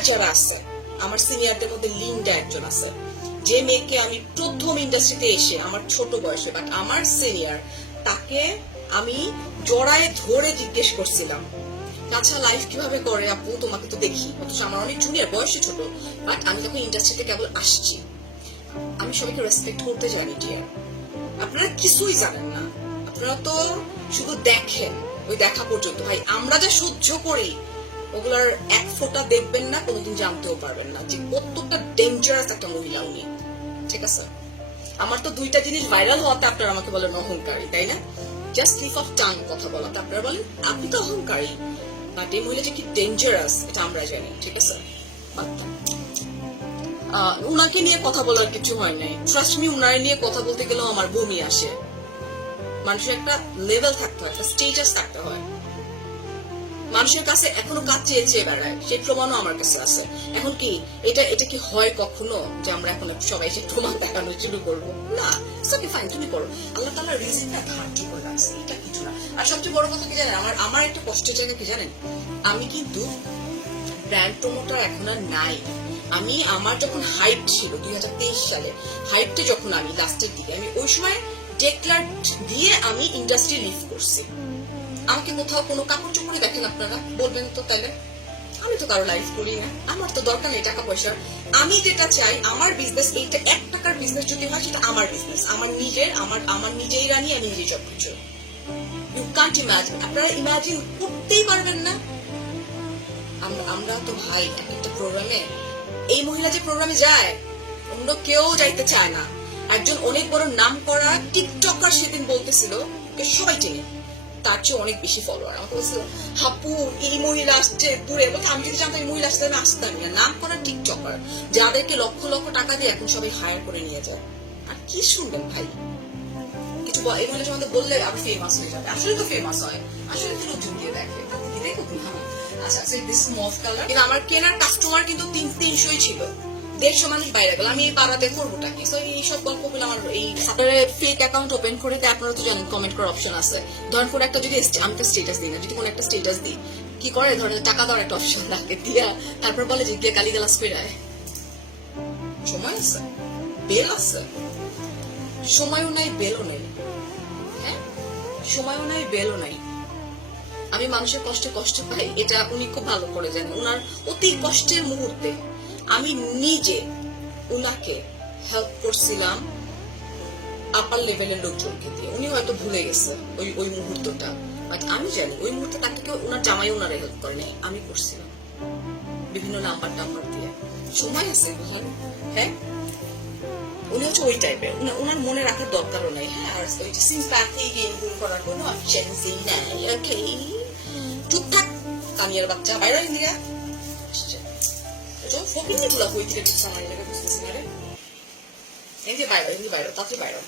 Senior যারা আছে, আমার সিনিয়রদের মধ্যে লিন্ডা একজন আছে, যে মেয়েকে আমি প্রথম ইন্ডাস্ট্রিতে এসে আমার ছোট বয়সে বাট আমার সিনিয়র, তাকে আমি জড়ায় ধরে জিজ্ঞেস করছিলাম, আচ্ছা লাইফ কিভাবে করে আপু, তোমাকে তো দেখি, অথচ আমার অনেক জুনিয়র, বয়সে ছোট, বাট আমি যখন ইন্ডাস্ট্রিতে কেবল আসছি, আমি সবাইকে রেসপেক্ট করতে জানি ডিয়ার। আপনারা কিছুই জানেন না, আপনারা তো শুধু দেখেন, ওই দেখা পর্যন্ত। ভাই আমরা যা সহ্য করি ওগুলার এক ফোঁটা দেখবেন না, কোনোদিন জানতেও পারবেন না যে কতটা ডেঞ্জারাস একটা মহিলা উনি, ঠিক আছে? আমার তো দুইটা জিনিস ভাইরাল হওয়াতে আপনারা আমাকে বলেন অহংকারী, তাই না? জাস্ট স্লিপ অফ টাং কথা বলাতে আপনারা বলেন আপনি তো অহংকারী, বাট এই মহিলা যে কি ডেঞ্জারাস এটা আমরা জানি, ঠিক আছে? উনাকে নিয়ে কথা বলার কিছু হয় নাই, ট্রাস্ট মি, উনারে নিয়ে কথা বলতে গেলেও আমার বমি আসে। মানুষের একটা লেভেল থাকতে হয়, একটা স্টেটাস থাকতে হয়। মানুষের কাছে এখনো কাজ চেয়ে চেয়ে বেড়ায়, সেই প্রমাণও আমার কাছে আছে। এখন কি এটা কি হয় কখনো যে আমরা এখন সবাই সেই প্রমাণ দেখানো শুরু করবো? না, ওকে ফাইন, তুমি করো। আল্লাহ তাআলা রিজিকটা ধার্য করে রাখছে, এটা কিছু না। আর সবচেয়ে বড় কথা কি জানেন, আমার একটা কষ্টের জায়গা কি জানেন, আমি কিন্তু ব্র্যান্ড প্রমোটার এখন আর নাই। আমি আমার যখন হাইট ছিল 2023 সালে, হাইটটা যখন আমি লাস্টের দিকে, আমি ওই সময় ডেক্লার দিয়ে আমি ইন্ডাস্ট্রি লিভ করছি। আমাকে কোথাও কোনো কাপড় চোপড়ে দেখেন আপনারা, বলবেন তো তাইলে? আমি তো কারো লাইফ করি না, আমার তো দরকার নেই টাকা পয়সার। আমি যেটা চাই, আমার বিজনেস, এইটা 1 টাকার বিজনেস যদি হয় সেটা আমার বিজনেস, আমার নিজের, আমার নিজেই রানি, আমি নিজেই সবকিছু। ইউ কান্ট ইমাজিন, আপনারা ইমাজিন করতেই পারবেন না। আমরা তো ভাই একটা প্রোগ্রামে, এই মহিলা যে প্রোগ্রামে যায় অন্য কেউ যাইতে চায় না। একজন অনেক বড় নাম করা টিকটকার সেদিন বলতেছিল সবাই চিনি, তার চেয়ে অনেক বেশি ফলোয়ার। আমাকে বলছিল হাপু এই মহিলা আসছে দূরে, বলতে আমি যদি জানতাম এই মহিলা আসতে আমি আসতাম না। নাম করা টিকটকার যাদেরকে লক্ষ লক্ষ টাকা দিয়ে এখন সবাই হায়ার করে নিয়ে যায়। আর কি শুনবেন ভাই, কিছু এই মহিলা আমাদের বললে আবার ফেমাস হয়ে যাবে। আসলে তো ফেমাস হয়, আসলে তো লোকজন দিয়ে দেখে, দেখো তুমি ভালো। আচ্ছা দিস মফ কালার, কিন্তু আমার কেনার কাস্টমার কিন্তু 300-300 ছিল, 150 মানুষ বাইরে গেল। আমি এই পাড়াতে করবোটা কি? এইসব গল্পগুলো আমার এই ফেক অ্যাকাউন্ট ওপেন করে আপনারা তো জানেন কমেন্ট করার অপশন আছে। ধরেন কোনো একটা যদি আমি তো স্টেটাস দিই না, যদি কোনো একটা স্টেটাস দিই কি করে, ধরেন টাকা দেওয়ার একটা অপশন রাখে দিয়া তারপর বলে যে গিয়ে গালিগালাজ করে আয়। সময় আছে, বেল আছে, সময়ও নাই বেলও নেই। হ্যাঁ, সময়ও নাই বেলও নাই। আমি মানুষের কষ্টে কষ্ট পাই, এটা উনি খুব ভালো করে জানেন। উনার অতি কষ্টের মুহূর্তে আমি নিজে উনাকে হেল্প করছিলাম আপার লেভেলের লোকজনকে দিয়ে। উনি হয়তো ভুলে গেছে ওই মুহূর্তটা, বাট আমি জানি ওই মুহূর্তে তাকে কেউ, উনার জামাই উনারা হেল্প করেনি, আমি করছিলাম বিভিন্ন নাম্বার টাম্বার দিয়ে। সময় আছে ভালো। হ্যাঁ, উনি হচ্ছে ওই টাইপের, উনার মনে রাখার দরকারও নাই। হ্যাঁ, আর ওই যে সিম্প্যাথি গেইন করার কোনো অপশনই নাই। ওকে, চুপ থাক কামিয়ার বাচ্চা, বাইরে ইন্ডিয়া ফকিনি গুলা কই থেকে দিচ্ছে আমার এলাকা বুঝতেছি না রে। এই যে বাইরে, তাতে বাইরে